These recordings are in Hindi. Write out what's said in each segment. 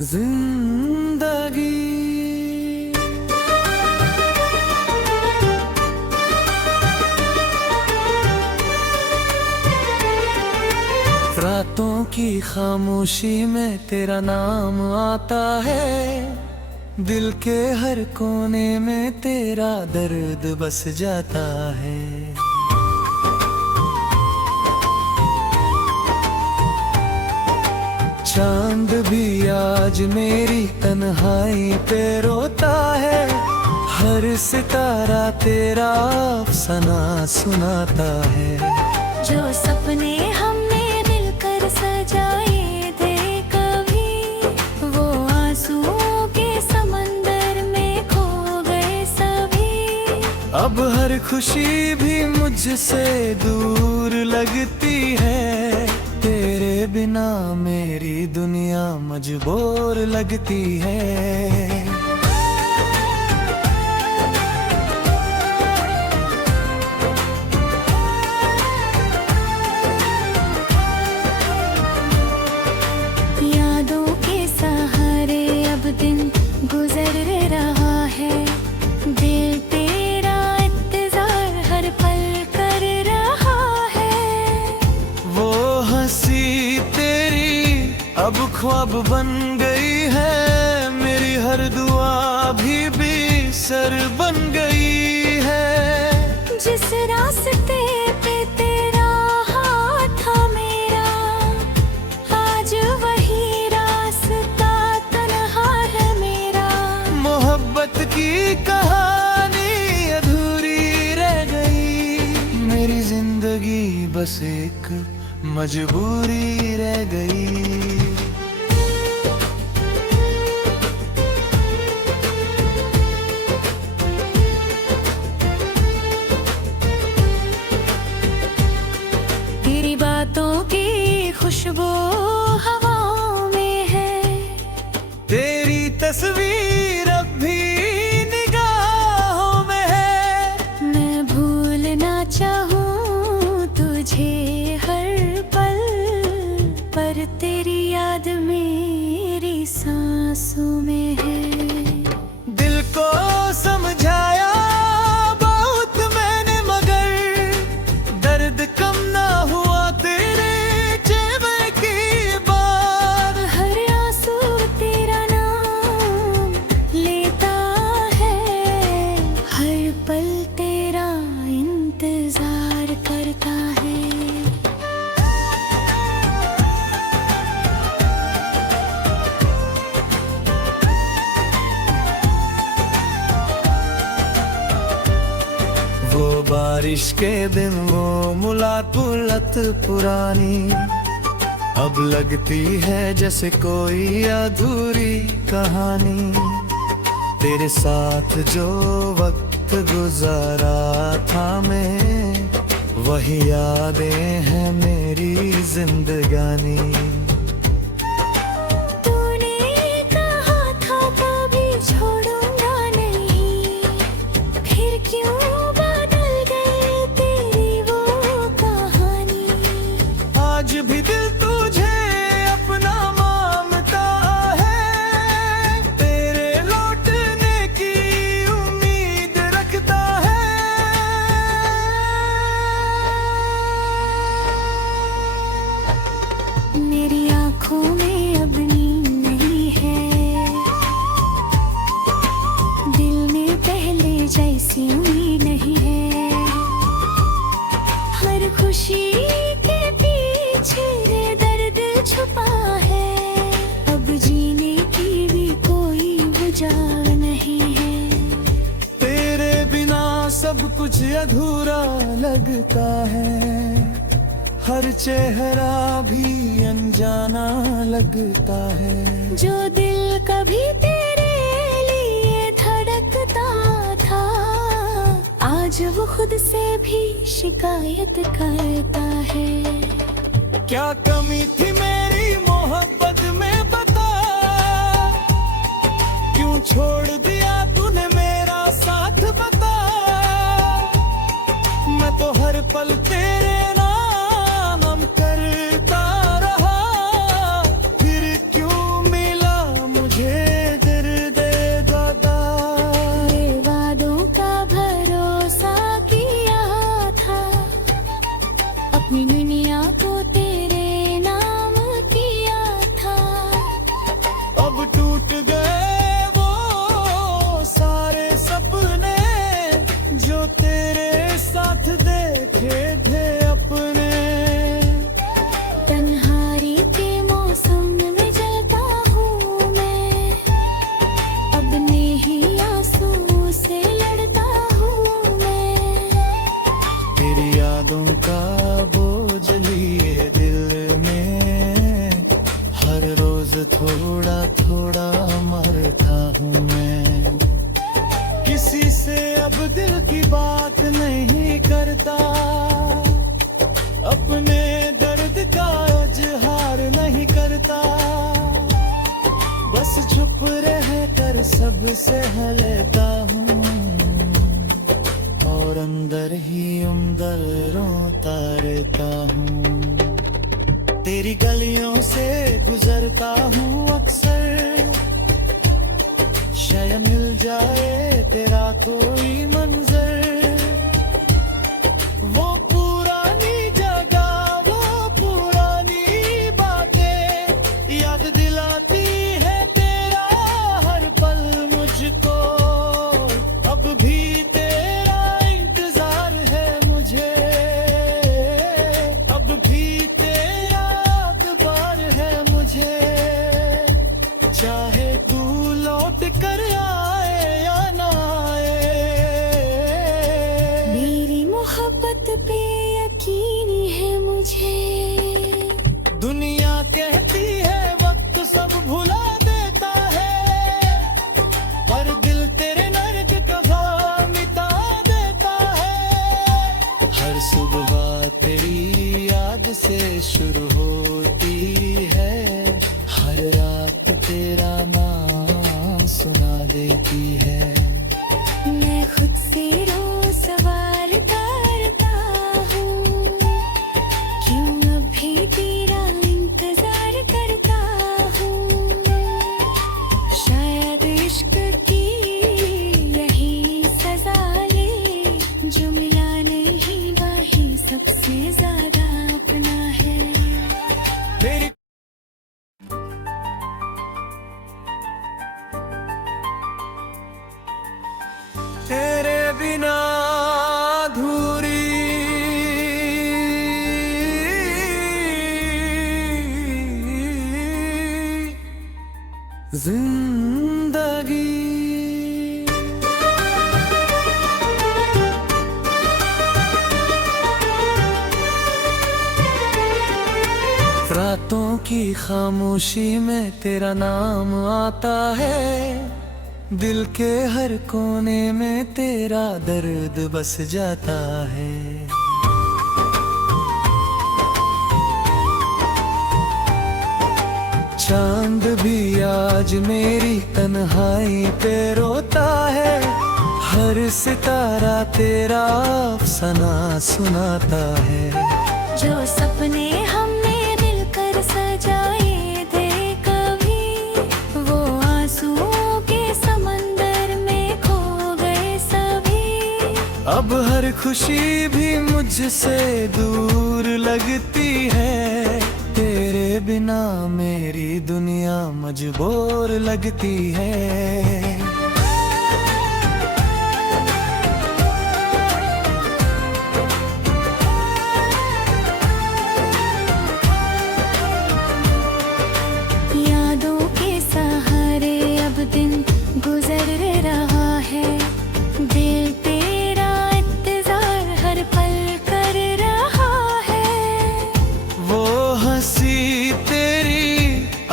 जिंदगी। रातों की खामोशी में तेरा नाम आता है, दिल के हर कोने में तेरा दर्द बस जाता है। चांद भी आज मेरी तन्हाई पे रोता है, हर सितारा तेरा अफसाना सुनाता है। जो सपने हमने मिलकर सजाए थे कभी, वो आंसुओं के समंदर में खो गए सभी। अब हर खुशी भी मुझसे दूर लगती है, तेरे बिना मेरी दुनिया मजबूर लगती है। यादों के सहारे अब दिन गुजर रहा है, दिल तेरा इंतजार हर पल कर रहा है। वो हंसी तेरी अब ख्वाब बन गई है, मेरी हर दुआ भी सर बन गई है। जिस रास्ते पे तेरा हाथ था मेरा, आज वही रास्ता तन्हा है मेरा। मोहब्बत की कहानी अधूरी रह गई, मेरी जिंदगी बस एक मजबूरी रह गई। तेरी बातों की खुशबू हवाओं में है, तेरी तस्वीर अब भी निगाहों में है। मैं भूलना चाहूँ तुझे हर पल, पर तेरी याद मेरी सांसों में है। दिल को समझाया बहुत मैंने, मगर दर्द कम ना हुआ तेरे चेहरे की बात। हर आंसू तेरा नाम लेता है, हर पल तेरा इंतजार करता है। वो बारिश के दिन, वो मुलाकात पुरानी, अब लगती है जैसे कोई अधूरी कहानी। तेरे साथ जो वक्त गुजारा था मैं, वही यादें हैं मेरी जिंदगानी। तूने कहा था कभी छोड़ूंगा नहीं, फिर क्यों बदल गई तेरी वो कहानी। आज भी दिल तुझे अपना मानता है, तेरे लौटने की उम्मीद रखता है। मेरी आँखों में अब नींद नहीं है, दिल में पहले जैसी उम्मीद नहीं है। हर खुशी के पीछे दर्द छुपा है, अब जीने की भी कोई वजह नहीं है। तेरे बिना सब कुछ अधूरा लगता है, हर चेहरा भी अनजाना लगता है। जो दिल कभी तेरे लिए धड़कता था, आज वो खुद से भी शिकायत करता है। क्या कमी थी मेरी मोहब्बत में बता, क्यों छोड़ दिया तूने मेरा साथ बता। मैं तो हर पल तेरे नाम करता रहा, फिर क्यों मिला थोड़ा थोड़ा मरता हूँ मैं। किसी से अब दिल की बात नहीं करता, अपने दर्द का इजहार नहीं करता, बस चुप रह कर सबसे लेता हूँ और अंदर ही अंदर रोता रहता हूँ। तेरी गलियों से गुजरता हूँ अक्सर, शायद मिल जाए तेरा कोई मंजर। वो पुरानी जगह, वो पुरानी बातें याद दिलाती है तेरा हर पल मुझको। अब भी तेरा इंतजार है मुझे, अब भी तेरा अखबार है मुझे। चाहे तू लौट कर आए या ना आए, मेरी मोहब्बत पे यकीन है मुझे। दुनिया कहती है वक्त सब भुला देता है, पर दिल तेरे नर्क कभा मिटा देता है। हर सुबह तेरी याद से शुरू होती है, हर रात तेरा नाम सुना देती है। मैं खुद से रोज सवाल करता हूँ, क्यों अभी तेरा इंतजार करता हूँ। शायद इश्क की यही सजा ले, जो मिला नहीं वही सबसे ज्यादा अपना है। तेरी तेरे बिना अधूरी जिंदगी। रातों की खामोशी में तेरा नाम आता है, दिल के हर कोने में तेरा दर्द बस जाता है। चांद भी आज मेरी तन्हाई पे रोता है, हर सितारा तेरा अफसाना सुनाता है। जो सपने हमने मिलकर सजाए थे कभी, वो आंसुओं के समंदर में खो गए सभी। अब हर खुशी भी मुझसे दूर लगती है, तेरे बिना मेरी दुनिया मजबूर लगती है। यादों के सहारे अब दिन गुजर रहा है, दिल तेरा इंतजार हर पल कर रहा है। वो हंसी तेरी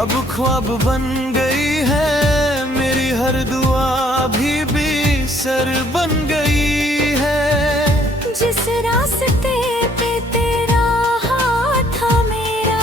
अब ख्वाब बन गई है, मेरी हर दुआ भी सर बन गई है। जिस रास्ते पे तेरा हाथ था मेरा,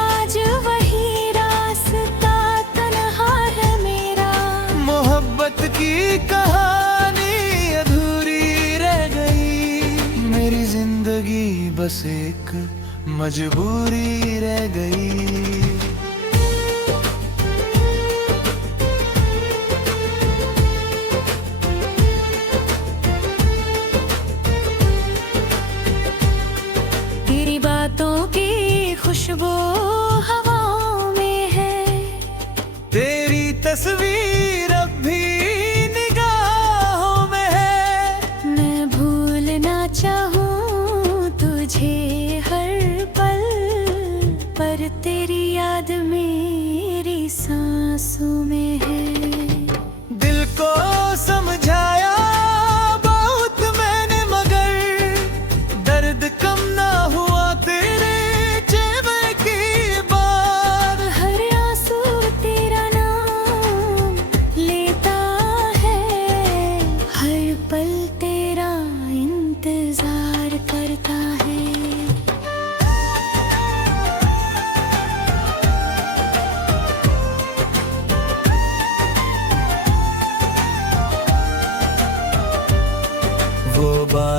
आज वही रास्ता तन्हा है मेरा। मोहब्बत की कहानी अधूरी रह गई, मेरी जिंदगी बस एक मजबूरी रह गई। तेरी बातों की खुशबू हवाओं में है, तेरी तस्वीर अब भी निगाहों में है। मैं भूलना चाहूँ तुझे हर पल, पर तेरी याद मेरी सांसों में है। दिल को समझाया बहुत मैंने, मगर दर्द कम ना हुआ तेरे चेहरे की बात। हर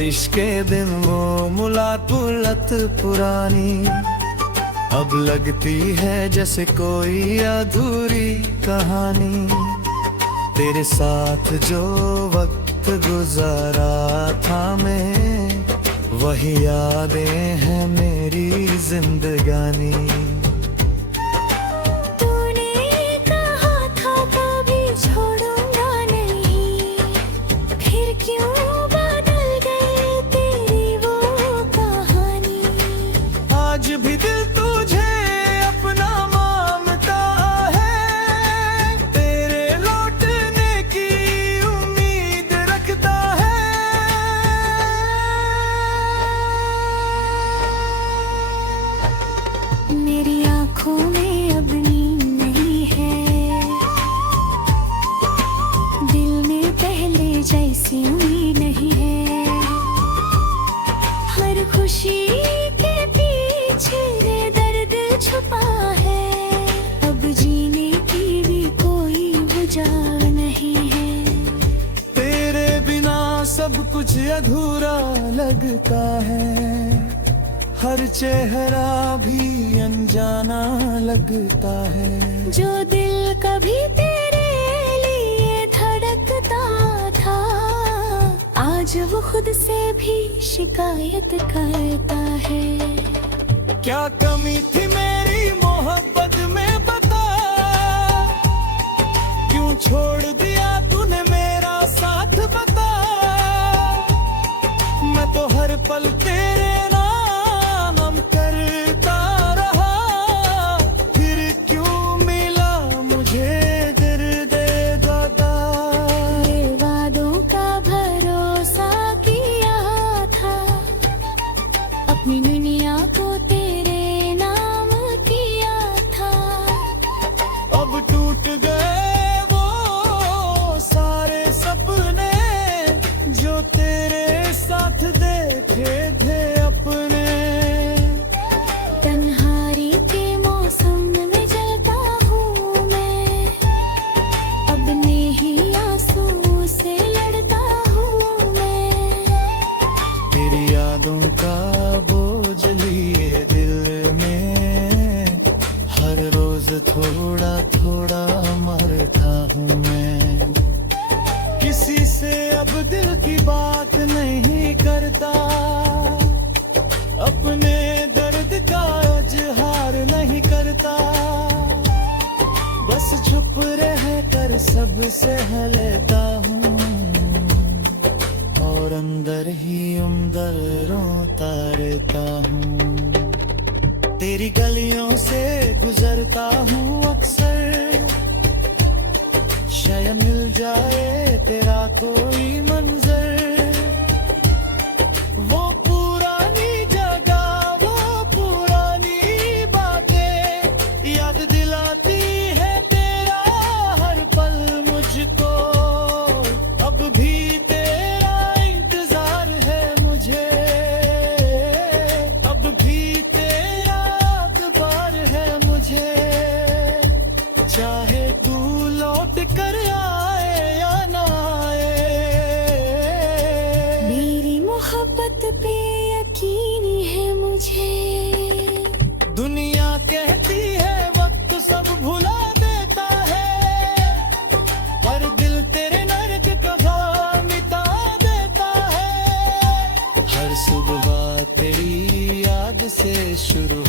बारिश के दिन वो मुलाकात पुरानी अब लगती है जैसे कोई अधूरी कहानी। तेरे साथ जो वक्त गुजारा था मैं, वही यादें हैं मेरी जिंदगानी। आज भी दिल तुझे अपना मानता है, तेरे लौटने की उम्मीद रखता है। मेरी आँखों में अब नींद नहीं है, दिल में पहले जैसी उम्मीद नहीं है। हर खुशी दर्द छुपा है, अब जीने की भी कोई वजह नहीं है। तेरे बिना सब कुछ अधूरा लगता है, हर चेहरा भी अनजाना लगता है। जो दिल कभी तेरे लिए धड़कता था, आज वो खुद से भी शिकायत करता है। क्या कमी थी मेरी मोहब्बत में बता, क्यों छोड़ दिया तूने मेरा साथ बता। मैं तो हर पल तेरे नाम करता रहा, फिर क्यों मिला मुझे दर्द दादा। ये वादों का भरोसा किया था, अपनी दुनिया को टूट गए वो सारे सपने जो तेरे साथ देखे थे अपने। तन्हाई के मौसम में जलता हूँ मैं, अपने ही आंसू से लड़ता हूँ मैं। तेरी यादों का बोझ लिए दिल में, हर रोज थोड़ा थोड़ा मरता हूँ मैं। किसी से अब दिल की बात नहीं करता, अपने दर्द का इजहार नहीं करता। बस चुप रह कर सबसे लेता हूँ, और अंदर ही अंदर रोता रहता हूँ। तेरी गलियों से गुजरता हूँ अक्सर, शायद मिल जाए तेरा कोई मंजर। वो पुरानी जगह, वो पुरानी बातें याद दिलाती है तेरा हर पल मुझको। अब भी तेरा इंतजार है मुझे, अब भी चाहे तू लौट कर आए या ना आए। मेरी मोहब्बत पे यकीन है मुझे। दुनिया कहती है वक्त सब भुला देता है, पर दिल तेरे नर्क कभी मिटा देता है। हर सुबह तेरी याद से शुरू